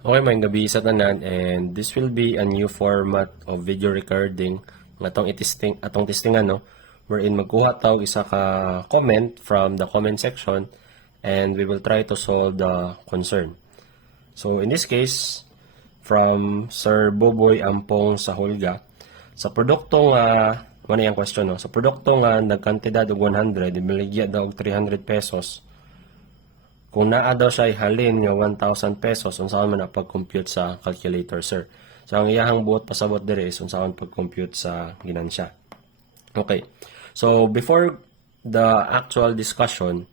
Okay, may gabi sa tanan and this will be a new format of video recording. Ng atong itisting atong testingan no? Wherein magkuha taw isa ka comment from the comment section and we will try to solve the concern. So in this case from Sir Boboy Ampong sa Hulga sa produkto nga mo na yung question no? Sa produkto nga nagkantidad og 100 ibiligya daw og 300 pesos kung naa daw siya ihalin nga 1,000 pesos, unsaon man ang pag-compute sa calculator, sir. So, ang iyahang buot pasabot dire is unsaon pag-compute sa ginansya. Okay. So, before the actual discussion,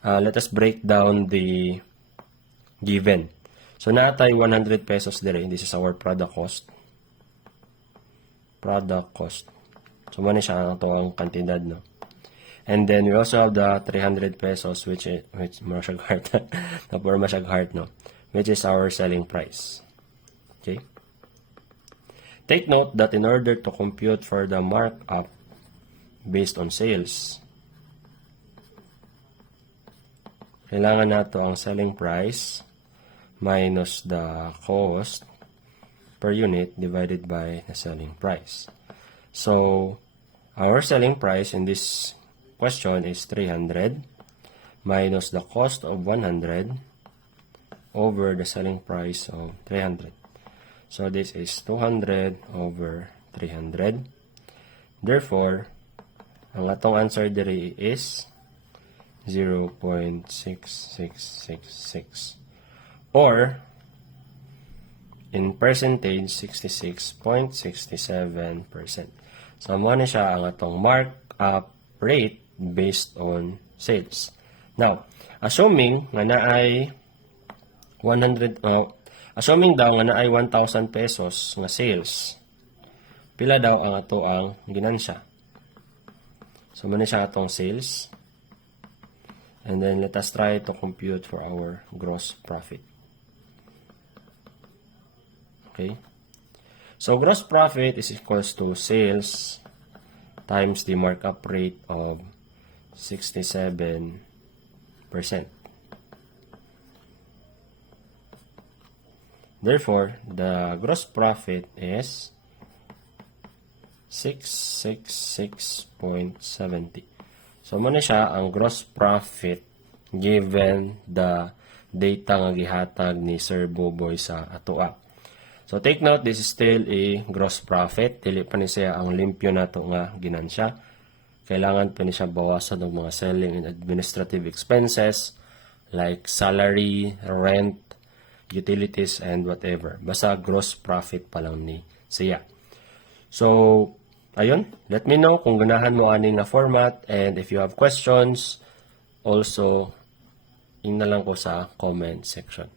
uh, let us break down the given. So, natay 100 pesos dire. This is our product cost. Product cost. So, man siya ang ito ang kantidad, no? And then we also have the 300 pesos which is which masyag heart na for masyag heart no which is our selling price. Okay? Take note that in order to compute for the markup based on sales kailangan nato ang selling price minus the cost per unit divided by the selling price. So, our selling price in this question is 300 minus the cost of 100 over the selling price of 300. So this is 200 over 300. Therefore, ang atong answer diri is 0.6666 or in percentage 66.67%. So mo na siya ang atong markup rate based on sales. Now, assuming nga na ay 100 uh, assuming daw nga na ay 1,000 pesos nga sales, pila daw ang ato ang ginansya. So, muna siya atong sales. And then, let us try to compute for our gross profit. Okay? So, gross profit is equals to sales times the markup rate of 67%. Therefore, the gross profit is 666.70. So, muna siya ang gross profit given the data nga gihatag ni Sir Boboy sa atua. So, take note, this is still a gross profit. Dili pa ni siya ang limpyo nato nga ginansya kailangan pa ni siya bawasan ng mga selling and administrative expenses like salary, rent, utilities, and whatever. Basta gross profit pa lang ni siya. So, ayun. Let me know kung ganahan mo ani nga format and if you have questions, also, in na lang ko sa comment section.